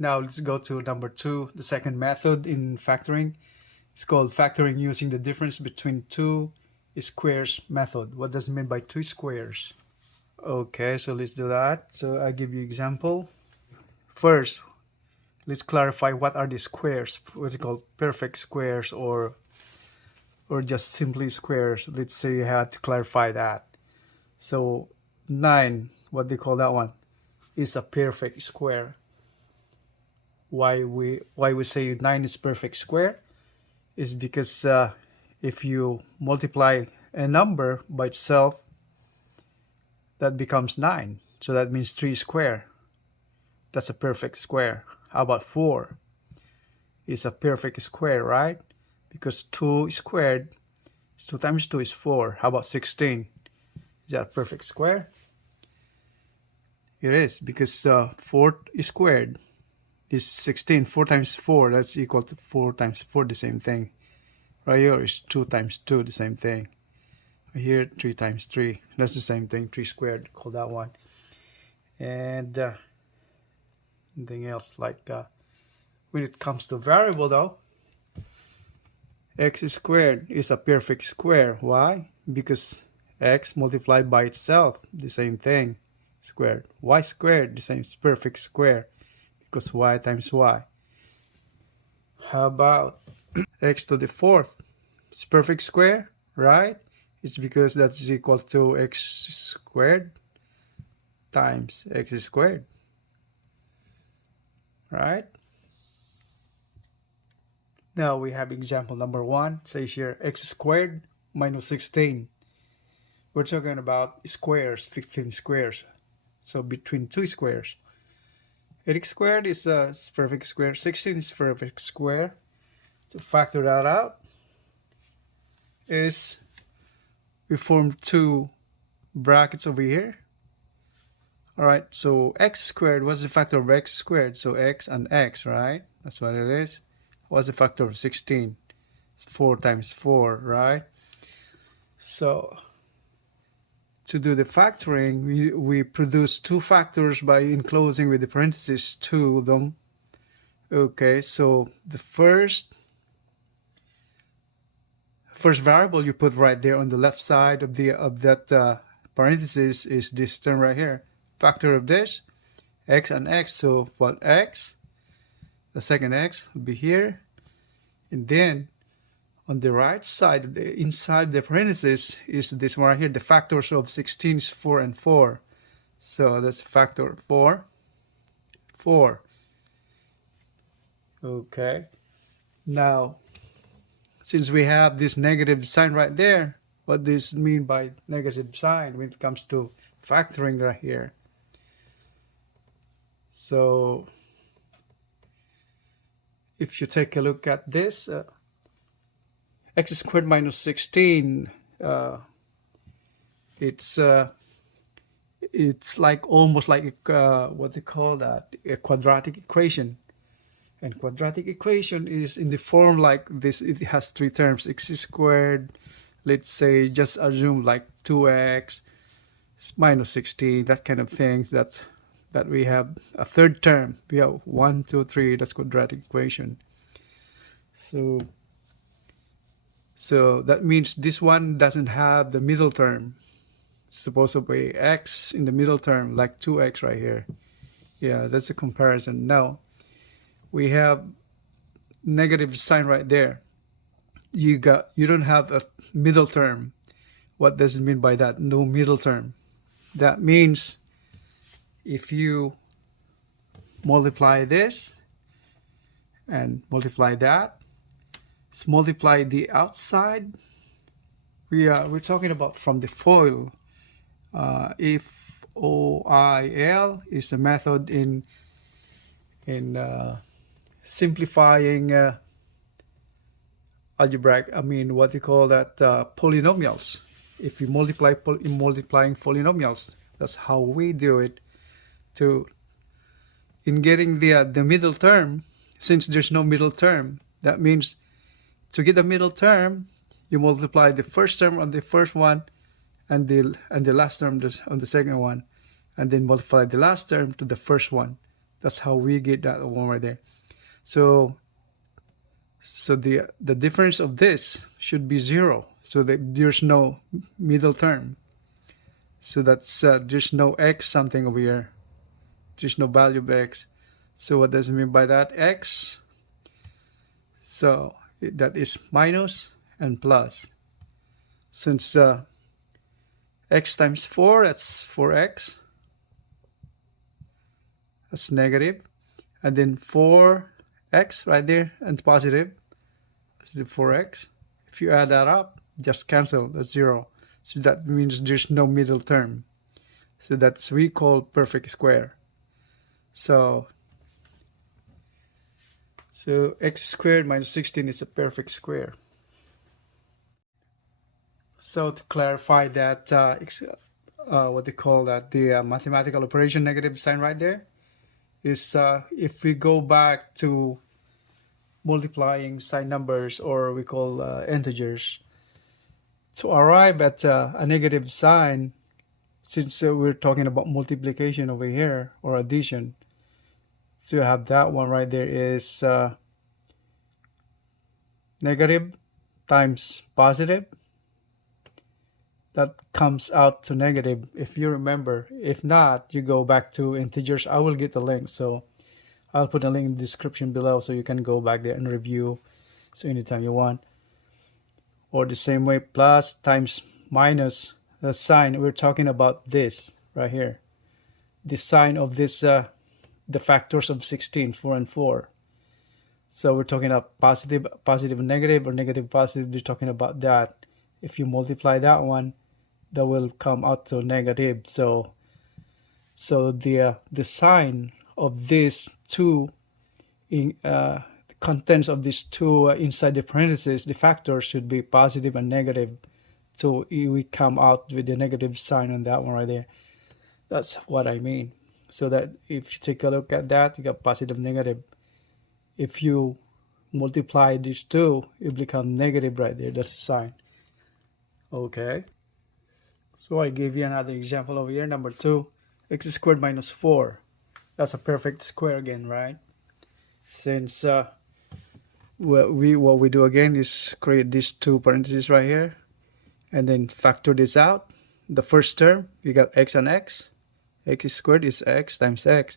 Now let's go to number 2, the second method in factoring. It's called factoring using the difference between two squares method. What does it mean by two squares? Okay, so let's do that. So I'll give you example. First, let's clarify what are the squares, what you call perfect squares or just simply squares. Let's say you had to clarify that. So 9, what do you call that one, is a perfect square. Why we say 9 is perfect square is because if you multiply a number by itself, that becomes 9. So that means 3 square. That's a perfect square. How about 4? It's a perfect square, right? Because 2 squared, 2 times 2 is 4. How about 16? Is that a perfect square? It is, because 4 squared is 16. 4 times 4, that's equal to 4 times 4, the same thing. Right here is 2 times 2, the same thing. Right here, 3 times 3, that's the same thing. 3 squared, call that one. And anything else, like when it comes to variable though, x squared is a perfect square. Why? Because x multiplied by itself, the same thing, squared. Y squared, the same perfect square, because y times y. How about x to the 4th? It's perfect square, right? It's because that's equal to x squared times x squared, right? Now we have example number 1. Says here x squared minus 16. We're talking about squares, 15 squares. So between two squares. 8x squared is a perfect square. 16 is perfect square. To factor that out is we form two brackets over here. Alright, so x squared, what's the factor of x squared? So x and x, right? That's what it is. What's the factor of 16? It's 4 times 4, right? So to do the factoring, we produce two factors by enclosing with the parentheses 2 of them. Okay, so the first variable you put right there on the left side of that parenthesis is this term right here. Factor of this, x and x. So for x, the second x will be here, and then on the right side, inside the parenthesis, is this one right here. The factors of 16 is 4 and 4. So that's factor 4. Okay. Now, since we have this negative sign right there, what does it mean by negative sign when it comes to factoring right here? So if you take a look at this, x squared minus 16, it's like almost like what they call that, a quadratic equation. And quadratic equation is in the form like this. It has 3 terms, x squared, let's say just assume like 2x minus 16, that kind of things. That we have a third term. We have 1, 2, 3. That's quadratic equation. So that means this one doesn't have the middle term. It's supposed to be x in the middle term, like 2x right here. Yeah, that's a comparison. Now we have negative sign right there. You don't have a middle term. What does it mean by that? No middle term. That means if you multiply this and multiply that, let's multiply the outside. We're talking about from the FOIL. If OIL is a method in simplifying algebraic, what you call that, polynomials. If you multiply multiplying polynomials, that's how we do it. In getting the middle term, since there's no middle term, that means to get the middle term, you multiply the first term on the first one, and the last term on the second one, and then multiply the last term to the first one. That's how we get that one right there. So the difference of this should be 0, so that there's no middle term. So that's there's no x something over here. There's no value of x. So what does it mean by that? X. So that is minus and plus. Since x times 4, that's 4x. That's negative. And then 4x right there and positive. That's the 4x. If you add that up, just cancel. That's 0. So that means there's no middle term. So that's we call perfect square. So x squared minus 16 is a perfect square. So to clarify that, what they call that, the mathematical operation negative sign right there is if we go back to multiplying sign numbers, or we call integers, to arrive at a negative sign, since we're talking about multiplication over here or addition, so you have that one right there is negative times positive. That comes out to negative, if you remember. If not, you go back to integers. I will get the link, so I'll put a link in the description below so you can go back there and review, so anytime you want. Or the same way, plus times minus, the sign, we're talking about this right here, the sign of this, the factors of 16, 4 and 4. So we're talking about positive and negative, or negative positive. We're talking about that. If you multiply that one, that will come out to negative. So the sign of these two, the contents of these two inside the parentheses, the factors should be positive and negative. So we come out with the negative sign on that one right there. That's what I mean. So that if you take a look at that, you got positive, negative. If you multiply these two, it becomes negative right there. That's a sign. Okay. So I gave you another example over here, number 2. X squared minus 4. That's a perfect square again, right? Since what we do again is create these two parentheses right here, and then factor this out. The first term, you got x and x. X squared is x times x.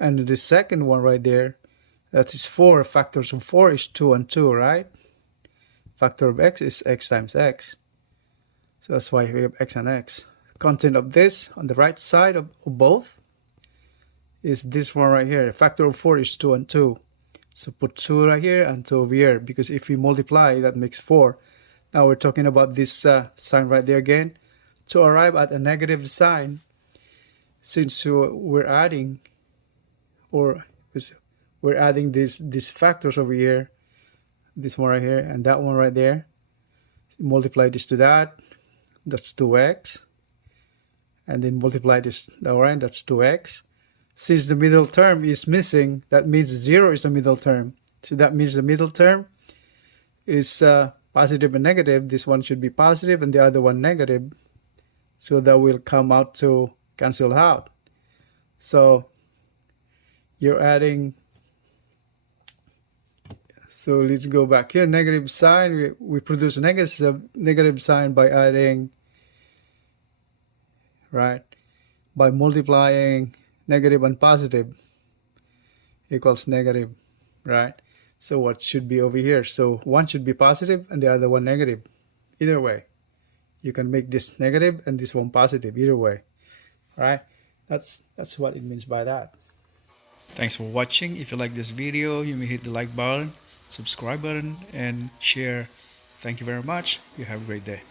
And the second one right there, that is 4. Factors of 4 is 2 and 2, right? Factor of x is x times x. So that's why we have x and x. Content of this on the right side of both is this one right here. Factor of 4 is 2 and 2. So put 2 right here and 2 over here, because if we multiply, that makes 4. Now we're talking about this sign right there again. To arrive at a negative sign, since we're adding, or we're adding these factors over here, this one right here and that one right there. Multiply this to that, that's 2x. And then multiply this around, that's 2x. Since the middle term is missing, that means 0 is the middle term. So that means the middle term is positive and negative. This one should be positive and the other one negative. So that will come out to cancel out. So you're adding, so let's go back here. Negative sign, we produce a negative sign by adding, right? By multiplying negative and positive equals negative, right? So what should be over here? So one should be positive and the other one negative. Either way, you can make this negative and this one positive. Either way, right? That's what it means by that. Thanks for watching. If you like this video, you may hit the like button, subscribe button, and share. Thank you very much. You have a great day.